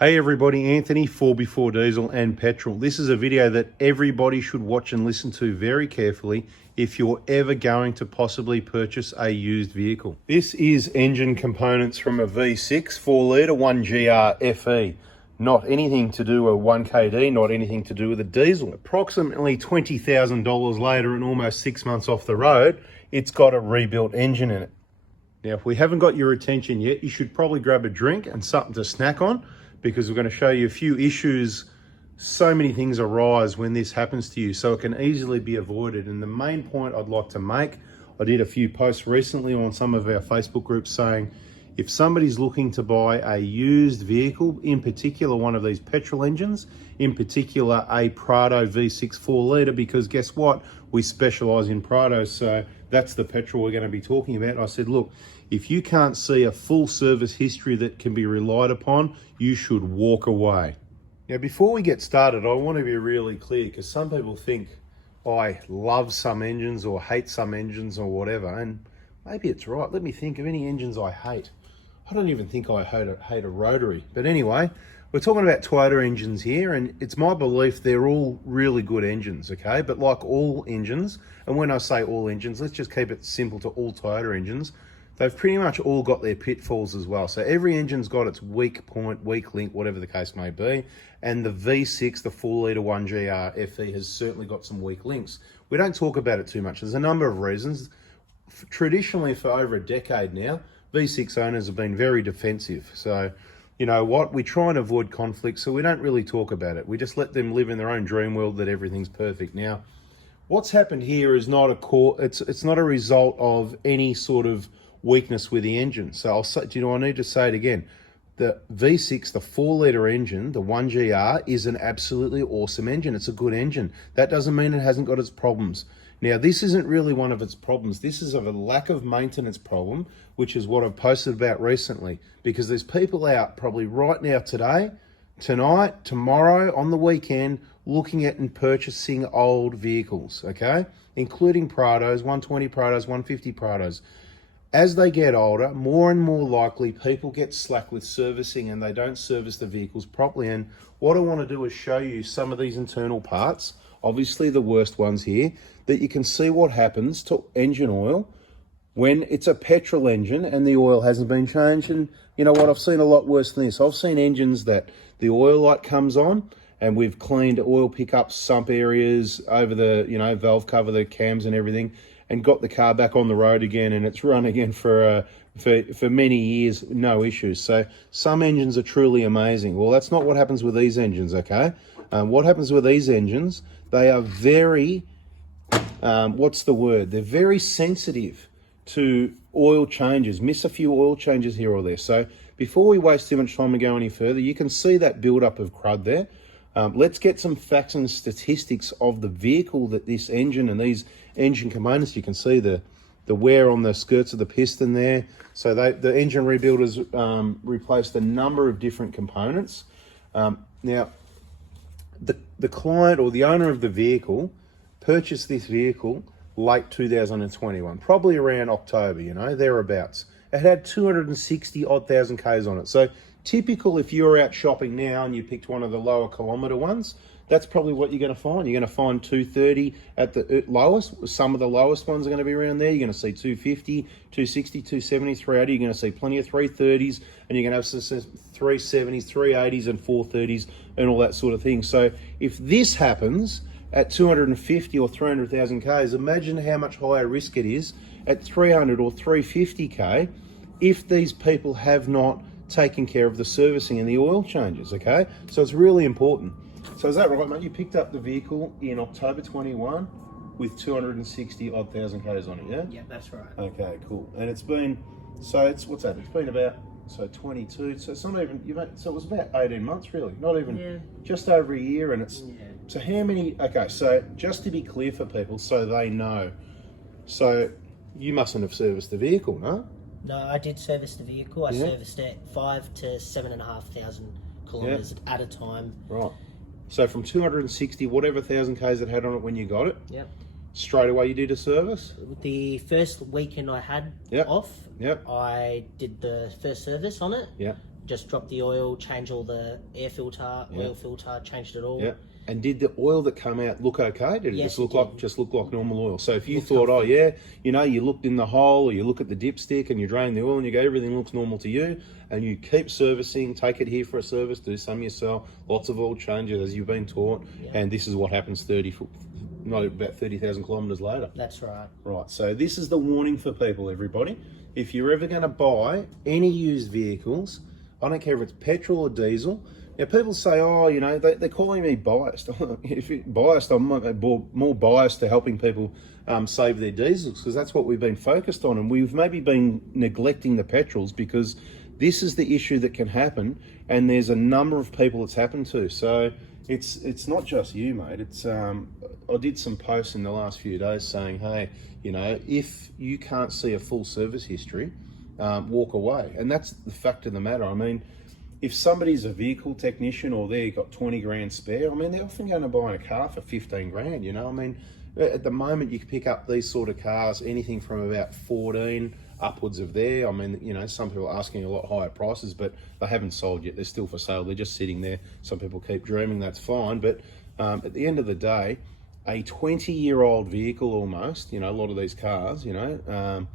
Hey everybody, Anthony, 4x4 Diesel and Petrol. This is a video that everybody should watch and listen to very carefully if you're ever going to possibly purchase a used vehicle. This is engine components from a V6 4-litre 1GR-FE. Not anything to do with 1KD, not anything to do with a diesel. Approximately $20,000 later and almost 6 months off the road, it's got a rebuilt engine in it. Now, if we haven't got your attention yet, you should probably grab a drink and something to snack on, because we're going to show you a few issues. So many things arise when this happens to you, so it can easily be avoided. And the main point I'd like to make, I did a few posts recently on some of our Facebook groups saying, if somebody's looking to buy a used vehicle, in particular one of these petrol engines, in particular a Prado V6 4-litre, because guess what? We specialize in Prados, so that's the petrol we're going to be talking about. I said, look, if you can't see a full service history that can be relied upon, you should walk away. Now, before we get started, I want to be really clear, because some people think I love some engines or hate some engines or whatever, and maybe it's right. Let me think of any engines I hate. I don't even think I hate a rotary. But anyway, we're talking about Toyota engines here, and it's my belief they're all really good engines, okay? But like all engines, and when I say all engines, let's just keep it simple to all Toyota engines, they've pretty much all got their pitfalls as well. So every engine's got its weak point, weak link, whatever the case may be. And the V6, the 4-litre 1GR-FE, has certainly got some weak links. We don't talk about it too much. There's a number of reasons. Traditionally, for over a decade now, V6 owners have been very defensive. So, you know what? We try and avoid conflict, so we don't really talk about it. We just let them live in their own dream world that everything's perfect. Now, what's happened here is not it's not a result of any sort of weakness with the engine. So I'll say, do you know, I need to say it again. The V6, the 4-litre engine, the 1GR, is an absolutely awesome engine. It's a good engine. That doesn't mean it hasn't got its problems. Now, this isn't really one of its problems. This is of a lack of maintenance problem, which is what I've posted about recently, because there's people out probably right now today, tonight, tomorrow, on the weekend, looking at and purchasing old vehicles, okay? Including Prados, 120 Prados, 150 Prados. As they get older, more and more likely people get slack with servicing and they don't service the vehicles properly. And what I want to do is show you some of these internal parts, obviously the worst ones here, that you can see what happens to engine oil when it's a petrol engine and the oil hasn't been changed. And you know what, I've seen a lot worse than this. I've seen engines that the oil light comes on and we've cleaned oil pickups, sump areas, over the, you know, valve cover, the cams and everything, and got the car back on the road again, and it's run again for many years, no issues. So some engines are truly amazing. Well, that's not what happens with these engines, okay? What happens with these engines, they are very, they're very sensitive to oil changes. Miss a few oil changes here or there. So before we waste too much time and go any further, you can see that buildup of crud there. Let's get some facts and statistics of the vehicle that this engine and these engine components, you can see the wear on the skirts of the piston there. So the engine rebuilders replaced a number of different components. Now, the client or the owner of the vehicle purchased this vehicle late 2021, probably around October, you know, thereabouts. It had 260 odd thousand Ks on it. So typical, if you're out shopping now and you picked one of the lower kilometre ones, that's probably what you're going to find. You're going to find 230 at the lowest. Some of the lowest ones are going to be around there. You're going to see 250, 260, 270, 380. You're going to see plenty of 330s, and you're going to have some 370s, 380s, and 430s, and all that sort of thing. So if this happens at 250 or 300,000 Ks, imagine how much higher risk it is at 300 or 350K if these people have not taken care of the servicing and the oil changes, okay? So it's really important. So is that right, mate? You picked up the vehicle in October 21 with 260 odd thousand Ks on it, yeah? Yeah, that's right. Okay, cool. And it's been, so it's, what's that? It's been about, so 22, so it's not even, so it was about 18 months really, not even, just over a year. And it's, so how many, okay, so just to be clear for people so they know, so you mustn't have serviced the vehicle, no? No, I did service the vehicle. I serviced it 5,000 to 7,500 kilometres at a time. Right. So from 260, whatever thousand Ks it had on it when you got it, straight away you did a service? The first weekend I had off, I did the first service on it. just dropped the oil, changed all the air filter, oil filter, changed it all. Yeah. And did the oil that come out look okay? Did it Yes, just look like normal oil? So if you thought, oh yeah, you know, you looked in the hole or you look at the dipstick and you drain the oil and you go, everything looks normal to you, and you keep servicing, take it here for a service, do some yourself, lots of oil changes as you've been taught, and this is what happens about 30,000 kilometres later. That's right. Right, so this is the warning for people, everybody. If you're ever going to buy any used vehicles, I don't care if it's petrol or diesel. Now, people say, oh, you know, they're calling me biased. If you're biased, I'm more biased to helping people save their diesels, because that's what we've been focused on. And we've maybe been neglecting the petrols because this is the issue that can happen. And there's a number of people it's happened to. So it's not just you, mate. It's I did some posts in the last few days saying, hey, you know, if you can't see a full service history, walk away. And that's the fact of the matter. I mean, if somebody's a vehicle technician or they've got 20 grand spare, I mean, they're often going to buy a car for 15 grand, you know. I mean, at the moment you can pick up these sort of cars, anything from about 14 upwards of there. I mean, you know, some people are asking a lot higher prices, but they haven't sold yet. They're still for sale. They're just sitting there. Some people keep dreaming, that's fine. But at the end of the day, a 20-year-old vehicle almost, you know, a lot of these cars, you know,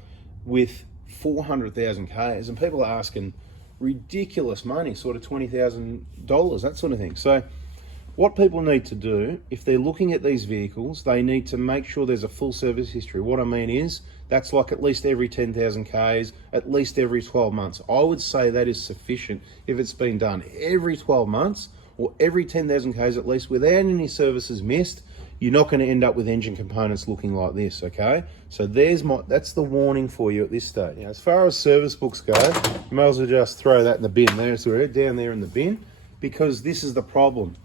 with 400,000 Ks, and people are asking ridiculous money, sort of $20,000, that sort of thing. So what people need to do, if they're looking at these vehicles, they need to make sure there's a full service history. What I mean is, that's like at least every 10,000 Ks, at least every 12 months. I would say that is sufficient if it's been done every 12 months or every 10,000 Ks at least without any services missed. You're not going to end up with engine components looking like this, okay? So that's the warning for you at this stage. Now, as far as service books go, you may as well just throw that in the bin there, so down there in the bin, because this is the problem.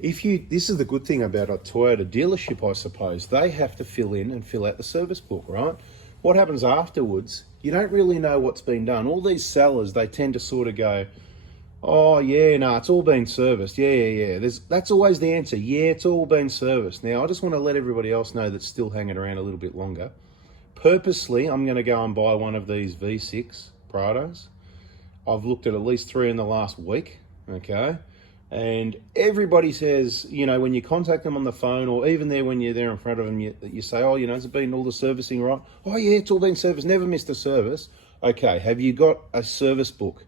This is the good thing about a Toyota dealership, I suppose. They have to fill out the service book, right? What happens afterwards, you don't really know what's been done. All these sellers, they tend to sort of go, oh yeah, no, it's all been serviced. Yeah. That's always the answer. Yeah, it's all been serviced. Now, I just want to let everybody else know that's still hanging around a little bit longer. Purposely, I'm going to go and buy one of these V6 Prados. I've looked at least 3 in the last week, okay? And everybody says, you know, when you contact them on the phone, or even there when you're there in front of them, you say, oh, you know, has it been all the servicing right? Oh yeah, it's all been serviced, never missed a service. Okay, have you got a service book?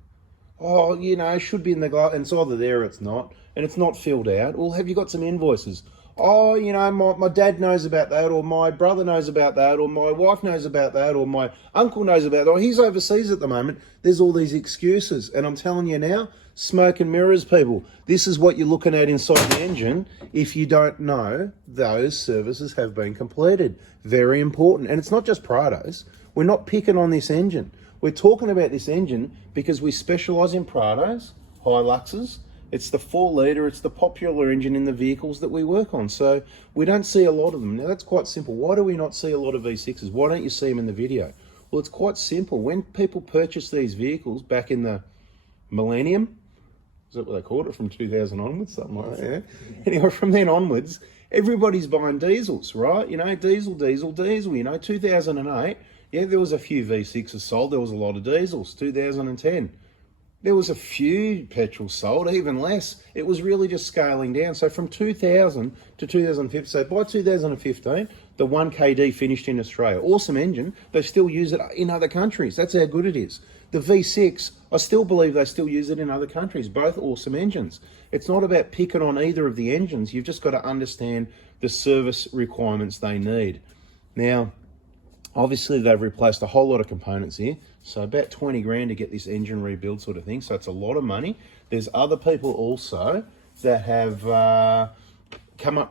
Oh, you know, it should be in the glass, and it's either there or it's not, and it's not filled out. Well, have you got some invoices? Oh, you know, my dad knows about that, or my brother knows about that, or my wife knows about that, or my uncle knows about that, or he's overseas at the moment. There's all these excuses, and I'm telling you now, smoke and mirrors, people. This is what you're looking at inside the engine if you don't know those services have been completed. Very important. And it's not just Prados. We're not picking on this engine. We're talking about this engine because we specialise in Prados, Hiluxes. It's the 4-litre, it's the popular engine in the vehicles that we work on. So we don't see a lot of them. Now that's quite simple. Why do we not see a lot of V6s? Why don't you see them in the video? Well, it's quite simple. When people purchased these vehicles back in the millennium, is that what they called it, from 2000 onwards, something like that, yeah? Anyway, from then onwards, everybody's buying diesels, right? You know, diesel, you know, 2008, yeah, there was a few V6s sold, there was a lot of diesels. 2010, there was a few petrols sold, even less. It was really just scaling down. So from 2000 to 2015, so by 2015, the 1KD finished in Australia. Awesome engine, they still use it in other countries. That's how good it is. The V6, I still believe they still use it in other countries, both awesome engines. It's not about picking on either of the engines. You've just got to understand the service requirements they need. Now, obviously they've replaced a whole lot of components here. So about 20 grand to get this engine rebuild sort of thing. So it's a lot of money. There's other people also that have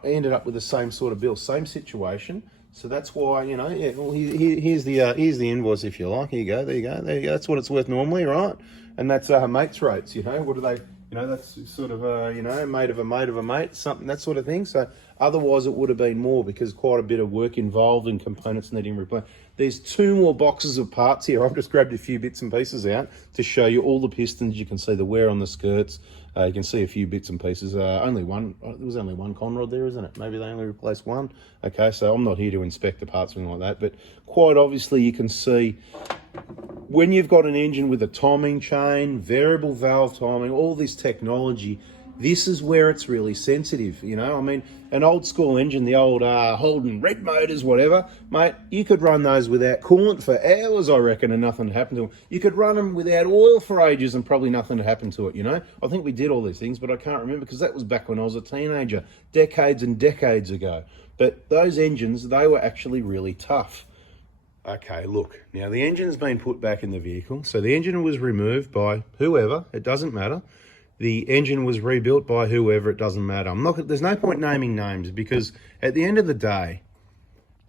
ended up with the same sort of bill, same situation. So that's why, you know, yeah, well, here's the invoice if you like. Here you go, there you go. That's what it's worth normally, right? And that's mates rates, you know. What do they, you know, that's sort of, you know, mate of a mate, something, that sort of thing. So otherwise it would have been more because quite a bit of work involved in components needing replaced. There's 2 more boxes of parts here. I've just grabbed a few bits and pieces out to show you all the pistons. You can see the wear on the skirts, You can see a few bits and pieces. Only one, there was only one con rod there, isn't it? Maybe they only replaced one. Okay, so I'm not here to inspect the parts or anything like that, but quite obviously you can see when you've got an engine with a timing chain, variable valve timing, all this technology, this is where it's really sensitive, you know? I mean, an old school engine, the old Holden red motors, whatever, mate, you could run those without coolant for hours, I reckon, and nothing would happen to them. You could run them without oil for ages and probably nothing would happen to it, you know? I think we did all these things, but I can't remember because that was back when I was a teenager, decades and decades ago. But those engines, they were actually really tough. Okay, look, now the engine's been put back in the vehicle. So the engine was removed by whoever, it doesn't matter. The engine was rebuilt by whoever, it doesn't matter. There's no point naming names because at the end of the day,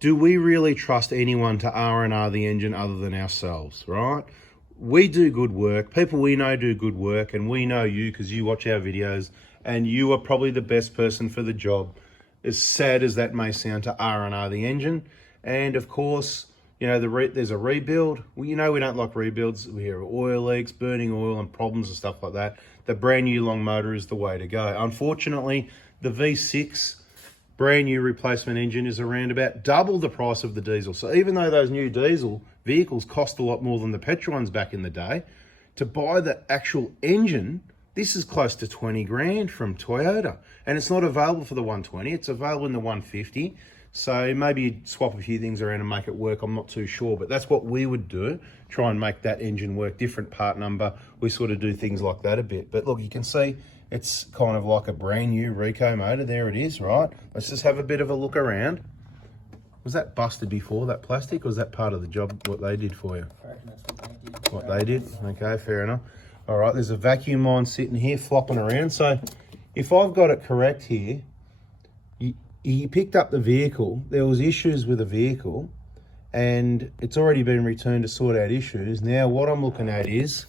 do we really trust anyone to R&R the engine other than ourselves, right? We do good work, people we know do good work, and we know you because you watch our videos and you are probably the best person for the job. As sad as that may sound, to R&R the engine. And of course, you know, there's a rebuild. Well, you know we don't like rebuilds. We hear oil leaks, burning oil and problems and stuff like that. The brand new long motor is the way to go. Unfortunately, the V6 brand new replacement engine is around about double the price of the diesel. So even though those new diesel vehicles cost a lot more than the petrol ones back in the day, to buy the actual engine, this is close to 20 grand from Toyota. And it's not available for the 120, it's available in the 150. So maybe you'd swap a few things around and make it work, I'm not too sure, but that's what we would do, try and make that engine work, different part number, we sort of do things like that a bit. But look, you can see it's kind of like a brand new Rico motor, there it is, right? Let's just have a bit of a look around. Was that busted before, that plastic, or was that part of the job, what they did for you? What they did, okay, fair enough. All right, there's a vacuum line sitting here flopping around. So if I've got it correct here, he picked up the vehicle, there was issues with the vehicle, and it's already been returned to sort out issues. Now what I'm looking at is,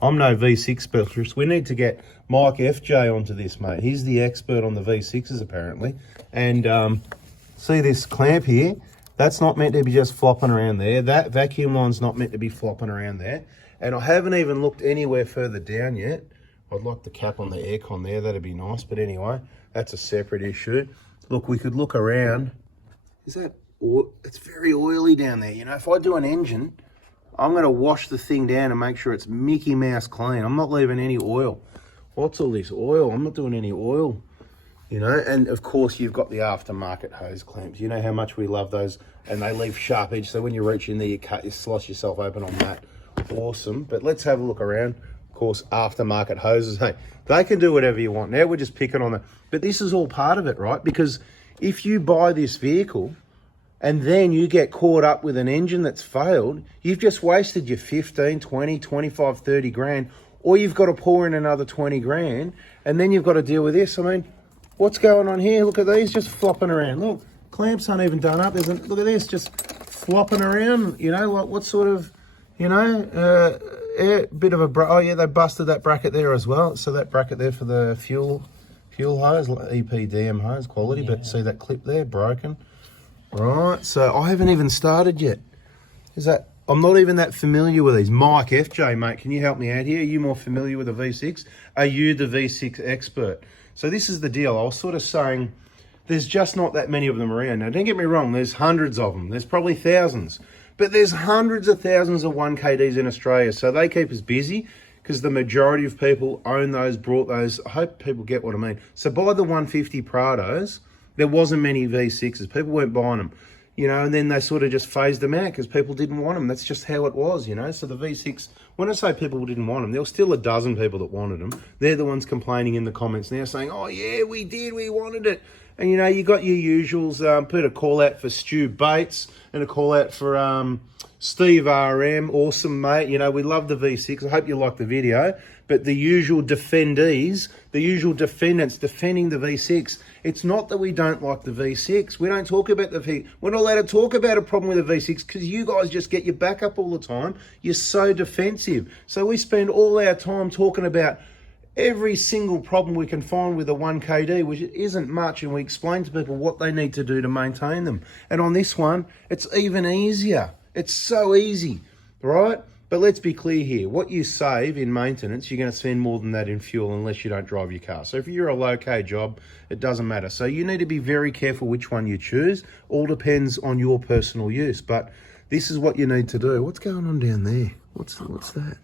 I'm no V6 specialist, we need to get Mike FJ onto this, mate. He's the expert on the V6s apparently. And see this clamp here, that's not meant to be just flopping around there. That vacuum line's not meant to be flopping around there. And I haven't even looked anywhere further down yet. I'd like the cap on the aircon there, that'd be nice. But anyway, that's a separate issue. Look, we could look around. Is that, it's very oily down there. You know, if I do an engine, I'm gonna wash the thing down and make sure it's Mickey Mouse clean. I'm not leaving any oil. What's all this oil? I'm not doing any oil. You know, and of course you've got the aftermarket hose clamps. You know how much we love those, and they leave sharp edge. So when you reach in there, you slice yourself open on that. Awesome. But let's have a look around. Of course, aftermarket hoses, hey, they can do whatever you want. Now we're just picking on the, but this is all part of it, right? Because if you buy this vehicle and then you get caught up with an engine that's failed, you've just wasted your 15, 20, 25, 30 grand, or you've got to pour in another 20 grand, and then you've got to deal with this. I mean, what's going on here? Look at these just flopping around. Look, clamps aren't even done up. Look at this, just flopping around. You know, what sort of, you know, bit of a, oh yeah, they busted that bracket there as well. So that bracket there for the fuel hose, EPDM hose quality, yeah. But see that clip there, broken. Right, so I haven't even started yet. I'm not even that familiar with these. Mike FJ, mate, can you help me out here? Are you more familiar with the V6? Are you the V6 expert? So this is the deal. I was sort of saying there's just not that many of them around. Now, don't get me wrong, there's hundreds of them. There's probably thousands. But there's hundreds of thousands of 1KDs in Australia. So they keep us busy because the majority of people own those, brought those. I hope people get what I mean. So by the 150 Prados, there wasn't many V6s. People weren't buying them, you know, and then they sort of just phased them out because people didn't want them. That's just how it was, you know. So the V6, when I say people didn't want them, there were still a dozen people that wanted them. They're the ones complaining in the comments now saying, oh yeah, we did, we wanted it. And you know, you got your usuals, put a call out for Stu Bates and a call out for Steve RM, awesome mate. You know, we love the V6. I hope you like the video. But the usual defendees, the usual defendants defending the V6, it's not that we don't like the V6. We don't talk about the V6. We're not allowed to talk about a problem with the V6 because you guys just get your back up all the time. You're so defensive. So we spend all our time talking about every single problem we can find with a 1KD, which isn't much, and we explain to people what they need to do to maintain them. And on this one, it's even easier. It's so easy, right? But let's be clear here. What you save in maintenance, you're going to spend more than that in fuel unless you don't drive your car. So if you're a low-K job, it doesn't matter. So you need to be very careful which one you choose. All depends on your personal use. But this is what you need to do. What's going on down there? What's that?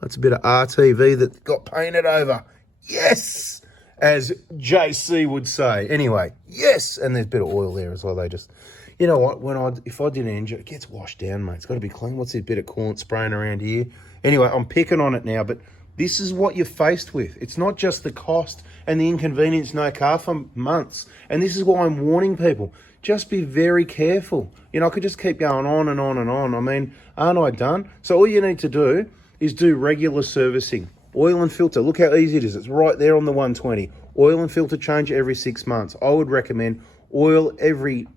That's a bit of RTV that got painted over. Yes! As JC would say. Anyway, yes! And there's a bit of oil there as well. They just... You know what, if I did an engine, it gets washed down, mate. It's got to be clean. What's this bit of coolant spraying around here? Anyway, I'm picking on it now, but this is what you're faced with. It's not just the cost and the inconvenience, no car for months. And this is why I'm warning people. Just be very careful. You know, I could just keep going on and on and on. I mean, aren't I done? So all you need to do is do regular servicing. Oil and filter, look how easy it is. It's right there on the 120. Oil and filter change every 6 months. I would recommend oil every...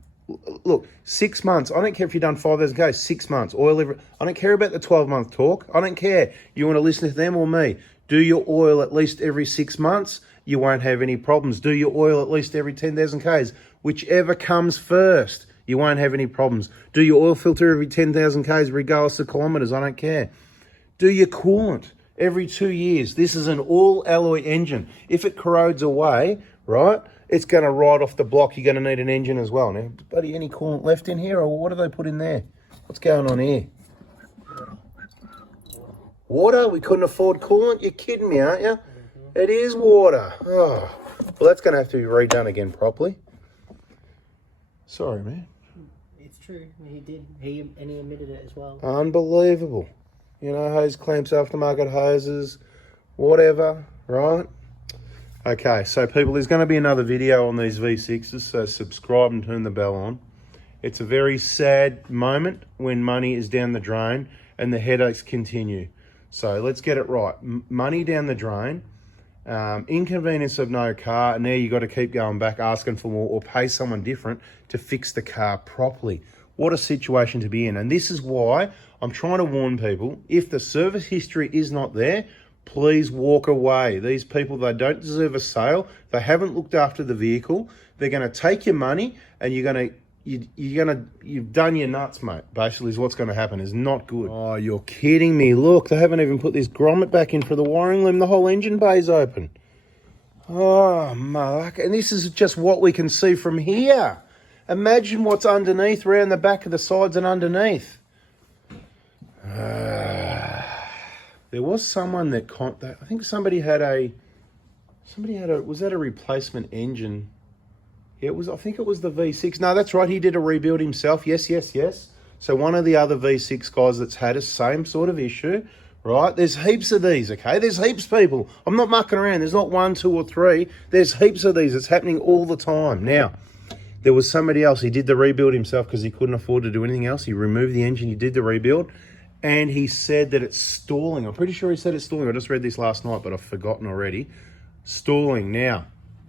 Look, 6 months. I don't care if you've done 5,000 Ks, 6 months. Oil every... I don't care about the 12-month talk. I don't care. You want to listen to them or me. Do your oil at least every 6 months. You won't have any problems. Do your oil at least every 10,000 Ks. Whichever comes first, you won't have any problems. Do your oil filter every 10,000 Ks regardless of kilometres. I don't care. Do your coolant every 2 years. This is an all-alloy engine. If it corrodes away, right... It's going to ride off the block. You're going to need an engine as well. Now, buddy, any coolant left in here, or what do they put in there? What's going on here? Water? We couldn't afford coolant? You're kidding me, aren't you? It is water. Oh, well, that's going to have to be redone again properly. Sorry, man. It's true. He did. He admitted it as well. Unbelievable. You know, hose clamps, aftermarket hoses, whatever, right? Okay, so people, there's going to be another video on these V6s, so subscribe and turn the bell on. It's a very sad moment when money is down the drain and the headaches continue. So let's get it right. Money down the drain, inconvenience of no car, and now you got to keep going back asking for more or pay someone different to fix the car properly. What a situation to be in. And this is why I'm trying to warn people, if the service history is not there, please walk away. These people, they don't deserve a sale. They haven't looked after the vehicle. They're going to take your money and you've done your nuts, mate. Basically is what's going to happen. Is not good. Oh, you're kidding me. Look, they haven't even put this grommet back in for the wiring loom. The whole engine bay's open. Oh, Mark. And this is just what we can see from here. Imagine what's underneath, around the back of the sides and underneath. There was someone that I think somebody had a, was that a replacement engine? Yeah, I think it was the V6. No, that's right. He did a rebuild himself. Yes. So one of the other V6 guys that's had a same sort of issue, right? There's heaps of these, okay? There's heaps, people. I'm not mucking around. There's not 1, 2, or 3. There's heaps of these. It's happening all the time. Now, there was somebody else. He did the rebuild himself because he couldn't afford to do anything else. He removed the engine. He did the rebuild. And he said that it's stalling. I'm pretty sure he said it's stalling. I just read this last night, but I've forgotten already. Stalling. Now,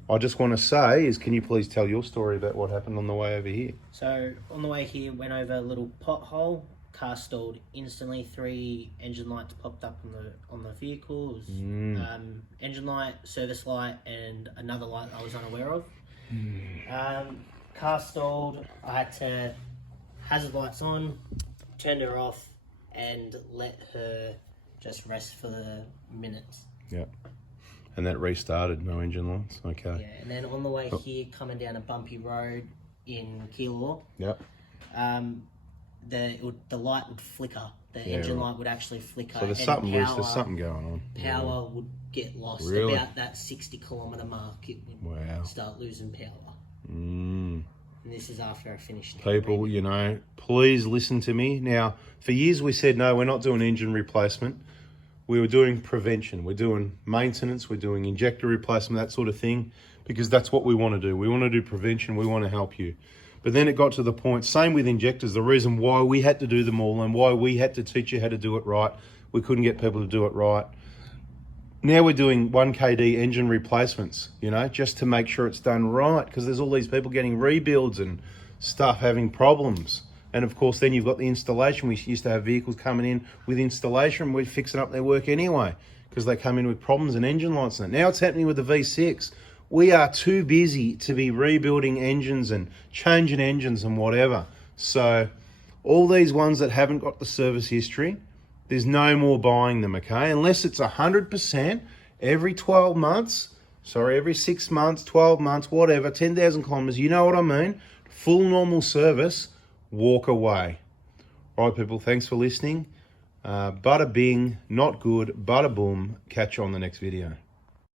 I just want to say is, can you please tell your story about what happened on the way over here? So, on the way here, went over a little pothole. Car stalled instantly. 3 engine lights popped up on the vehicle. It was, engine light, service light, and another light I was unaware of. Car stalled. I had to hazard lights on, turned her off, and let her just rest for the minutes. Yeah. And that restarted, no engine lights? Okay. Yeah, and then on the way here, coming down a bumpy road in Keilor, the light would flicker. The engine light would actually flicker. So there's something loose, there's something going on. Power would get lost. Really? About that 60-kilometre mark, it would start losing power. And this is after I finished. People, you know, please listen to me. Now, for years we said, no, we're not doing engine replacement. We were doing prevention. We're doing maintenance. We're doing injector replacement, that sort of thing, because that's what we want to do. We want to do prevention. We want to help you. But then it got to the point, same with injectors, the reason why we had to do them all and why we had to teach you how to do it right. We couldn't get people to do it right. Now we're doing 1KD engine replacements, you know, just to make sure it's done right, because there's all these people getting rebuilds and stuff having problems. And of course, then you've got the installation. We used to have vehicles coming in with installation. We're fixing up their work anyway, because they come in with problems and engine lights. And now it's happening with the V6. We are too busy to be rebuilding engines and changing engines and whatever. So All these ones that haven't got the service history, there's no more buying them, okay? Unless it's 100% every 12 months, sorry, every 6 months, 12 months, whatever, 10,000 kilometers, you know what I mean? Full normal service, walk away. All right, people, thanks for listening. Bada bing, not good, bada boom. Catch you on the next video.